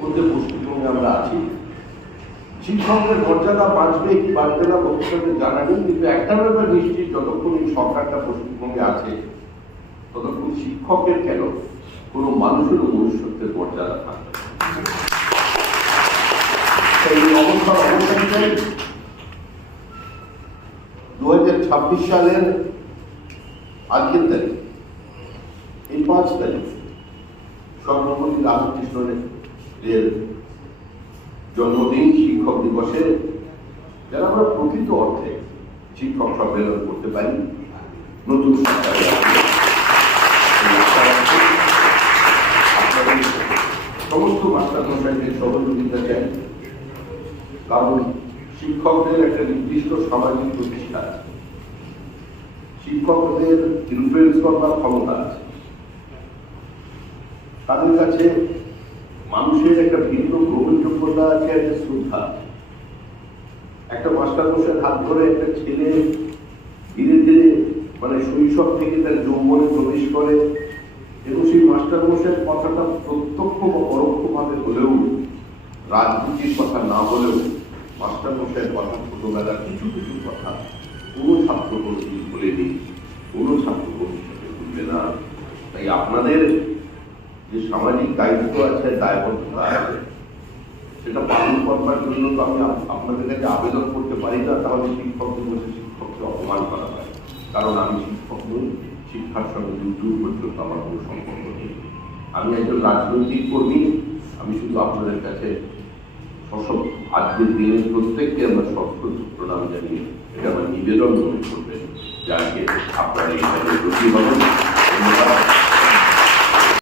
মধ্যে পশ্চিমবঙ্গে আমরা আছি। শিক্ষকের মর্যাদা বাঁচবে কি বাঁচবে না ভবিষ্যতে জানা নেই, কিন্তু একটা ব্যাপার নিশ্চিত, যতক্ষণ এই সরকারটা পশ্চিমবঙ্গে আছে, ততক্ষণ শিক্ষকের কেন কোনো মানুষেরও মনুষ্যত্বের মর্যাদা থাকবে দু হাজার ছাব্বিশ সালের আজকের তারিখ, এই পাঁচ তারিখ সর্বপল্লী রামকৃষ্ণের জন্মদিন শিক্ষক দিবসে যারা আমরা প্রকৃত অর্থে শিক্ষক সম্মেলন করতে পারি। নতুন সমস্ত মাস্টার মশাইদের সহযোগিতা চাই কারণ শিক্ষকদের একটা নির্দিষ্ট সামাজিক প্রতিষ্ঠান শিক্ষকদের ইনফ্লুয়েন্স করবার ক্ষমতা আছে। তাদের কাছে মানুষের একটা ভিন্ন গ্রহণযোগ্যতা আছে একটা শ্রদ্ধা। একটা মাস্টার হাত ধরে একটা ছেলে ধীরে ধীরে মানে শৈশব থেকে তার যৌবনে প্রবেশ করে এবং সেই মাস্টার কথাটা প্রত্যক্ষ বা পরোক্ষভাবে হলেও, রাজনীতির কথা না হলেও মাস্টার কথা, ছোটবেলার কিছু কিছু কথা কোনো ছাত্র কর্মী ভুলেনি কোনো ছাত্র কর্মীর সাথে ভুলবে না। তাই আপনাদের যে সামাজিক দায়িত্ব আছে, দায়বদ্ধতা আছে, সেটা পালন করবার জন্য তো আমি আপনাদের কাছে আবেদন করতে পারি না, তাহলে শিক্ষক দিবসে শিক্ষককে অপমান করা হয়। কারণ আমি শিক্ষক নই, শিক্ষার সঙ্গে দূর পর্যন্ত আমার কোনো সম্পর্ক নেই। আমি একজন রাজনৈতিক কর্মী, আমি শুধু আপনাদের কাছে সশব আজকের দিনে প্রত্যেককে আমরা সশ্রদ্ধ প্রণাম জানিয়ে এটা আমার নিবেদন মনে করবেন যে আজকে আপনারা এই